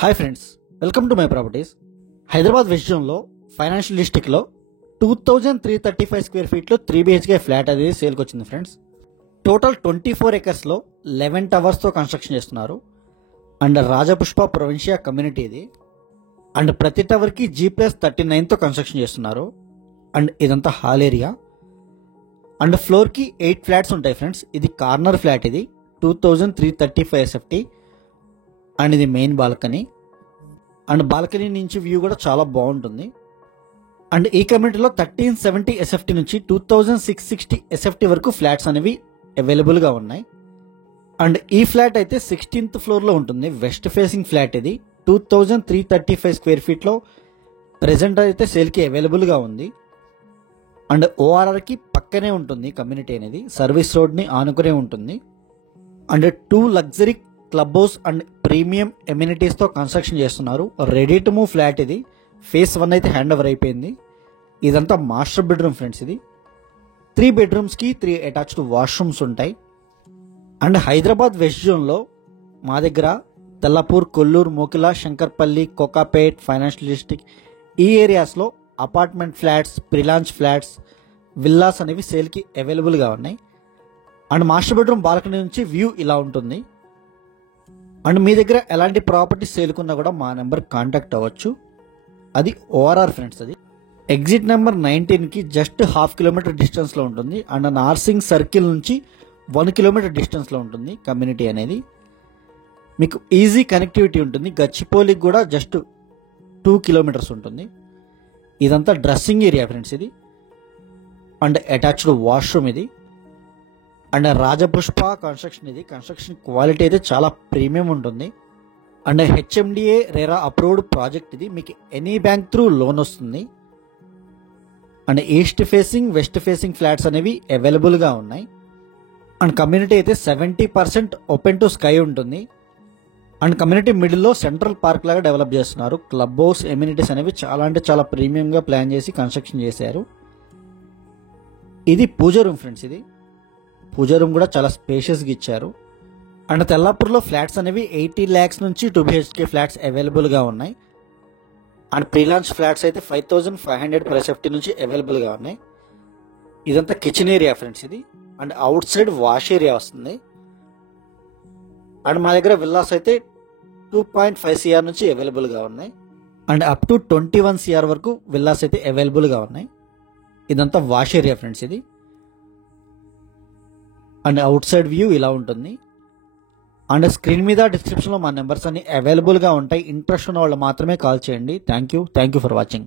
Hi friends, welcome to my properties. Hyderabad west జోన్లో financial డిస్ట్రిక్ట్లో 2335 square ఫీట్లో 3BHK flat అనేది సేల్కి వచ్చింది ఫ్రెండ్స్. టోటల్ 24 ఎకర్స్లో 11 టవర్స్తో కన్స్ట్రక్షన్ చేస్తున్నారు. అండ్ రాజపుష్ప ప్రొవిన్షియా కమ్యూనిటీ ఇది. అండ్ ప్రతి టవర్కి G+39తో కన్స్ట్రక్షన్ చేస్తున్నారు. అండ్ ఇదంతా హాల్ ఏరియా. అండ్ ఫ్లోర్కి 8 ఫ్లాట్స్ ఉంటాయి ఫ్రెండ్స్. ఇది కార్నర్ ఫ్లాట్, ఇది 2335 SFT. అండ్ ఇది మెయిన్ బాల్కనీ. అండ్ బాల్కనీ నుంచి వ్యూ కూడా చాలా బాగుంటుంది. అండ్ ఈ కమ్యూనిటీలో 1370 SFT నుంచి 2660 SFT వరకు ఫ్లాట్స్ అనేవి అవైలబుల్గా ఉన్నాయి. అండ్ ఈ ఫ్లాట్ అయితే 16th ఫ్లోర్లో ఉంటుంది. వెస్ట్ ఫేసింగ్ ఫ్లాట్ ఇది 2335 స్క్వేర్ ఫీట్లో ప్రెజెంట్ అయితే సేల్కి అవైలబుల్గా ఉంది. అండ్ ORRకి పక్కనే ఉంటుంది కమ్యూనిటీ అనేది. సర్వీస్ రోడ్ని ఆనుకునే ఉంటుంది. And 2 luxury club house and premium ఎమ్యూనిటీస్తో కన్స్ట్రక్షన్ చేస్తున్నారు. రెడీ టు మూవ్ ఫ్లాట్ ఇది. ఫేస్ 1 అయితే హ్యాండ్ ఓవర్ అయిపోయింది. ఇదంతా మాస్టర్ బెడ్రూమ్ ఫ్రెండ్స్. ఇది 3 బెడ్రూమ్స్కి 3 అటాచ్డ్ వాష్రూమ్స్ ఉంటాయి. అండ్ హైదరాబాద్ వెస్ట్ జోన్లో మా దగ్గర తెల్లపూర్, కొల్లూరు, మోకిలా, శంకర్పల్లి, కోకాపేట్, ఫైనాన్షియల్ డిస్ట్రిక్ట్ ఈ ఏరియాస్లో అపార్ట్మెంట్ ఫ్లాట్స్, ప్రిలాంచ్ ఫ్లాట్స్, విల్లాస్ అనేవి సేల్కి అవైలబుల్గా ఉన్నాయి. అండ్ మాస్టర్ బెడ్రూమ్ బాల్కనీ నుంచి వ్యూ ఇలా ఉంటుంది. అండ్ మీ దగ్గర ఎలాంటి ప్రాపర్టీ సేల్కున్నా కూడా మా నెంబర్ కాంటాక్ట్ అవ్వచ్చు. అది ORR ఫ్రెండ్స్. అది ఎగ్జిట్ నెంబర్ 19కి జస్ట్ 1/2 కిలోమీటర్ డిస్టెన్స్లో ఉంటుంది. అండ్ నార్సింగ్ సర్కిల్ నుంచి 1 కిలోమీటర్ డిస్టెన్స్లో ఉంటుంది కమ్యూనిటీ అనేది. మీకు ఈజీ కనెక్టివిటీ ఉంటుంది. గచ్చిపోలికి కూడా జస్ట్ 2 కిలోమీటర్స్ ఉంటుంది. ఇదంతా డ్రెస్సింగ్ ఏరియా ఫ్రెండ్స్ ఇది. అండ్ అటాచ్డ్ వాష్రూమ్ ఇది. అండ్ రాజపుష్ప కన్స్ట్రక్షన్ ఇది. కన్స్ట్రక్షన్ క్వాలిటీ అయితే చాలా ప్రీమియం ఉంటుంది. And HMDA RERA approved project ఇది. మీకు ఎనీ బ్యాంక్ త్రూ లోన్ వస్తుంది. And east facing, west facing flats అనేవి అవైలబుల్గా ఉన్నాయి. అండ్ కమ్యూనిటీ అయితే 70% ఓపెన్ టు స్కై ఉంటుంది. అండ్ కమ్యూనిటీ మిడిల్లో సెంట్రల్ పార్క్ లాగా డెవలప్ చేస్తున్నారు. క్లబ్ హౌస్, ఎమ్యూనిటీస్ అనేవి చాలా అంటే చాలా ప్రీమియంగా ప్లాన్ చేసి కన్స్ట్రక్షన్ చేశారు. ఇది పూజ రూమ్ ఫ్రెండ్స్. ఇది పూజ రూమ్ కూడా చాలా స్పేషియస్గా ఇచ్చారు. అండ్ తెల్లాపూర్లో ఫ్లాట్స్ అనేవి 80 lakhs నుంచి 2BHK ఫ్లాట్స్ అవైలబుల్గా ఉన్నాయి. అండ్ ప్రీలాంచ్ ఫ్లాట్స్ అయితే 5500 per SFT నుంచి అవైలబుల్గా ఉన్నాయి. ఇదంతా కిచెన్ ఏరియా ఫ్రెండ్స్ ఇది. And out side wash area వస్తుంది. అండ్ మా దగ్గర విల్లాస్ అయితే 2.5 CR నుంచి అవైలబుల్గా ఉన్నాయి. అండ్ అప్ టు 21 CR వరకు విల్లాస్ అయితే అవైలబుల్గా ఉన్నాయి. ఇదంతా వాష్ ఏరియా ఫ్రెండ్స్ ఇది. అండ్ అవుట్ సైడ్ వ్యూ ఇలా ఉంటుంది. అండ్ స్క్రీన్ మీద డిస్క్రిప్షన్లో మా నెంబర్స్ అన్ని అవైలబుల్గా ఉంటాయి. ఇంట్రెస్ట్ ఉన్న వాళ్ళు మాత్రమే కాల్ చేయండి. Thank you for watching.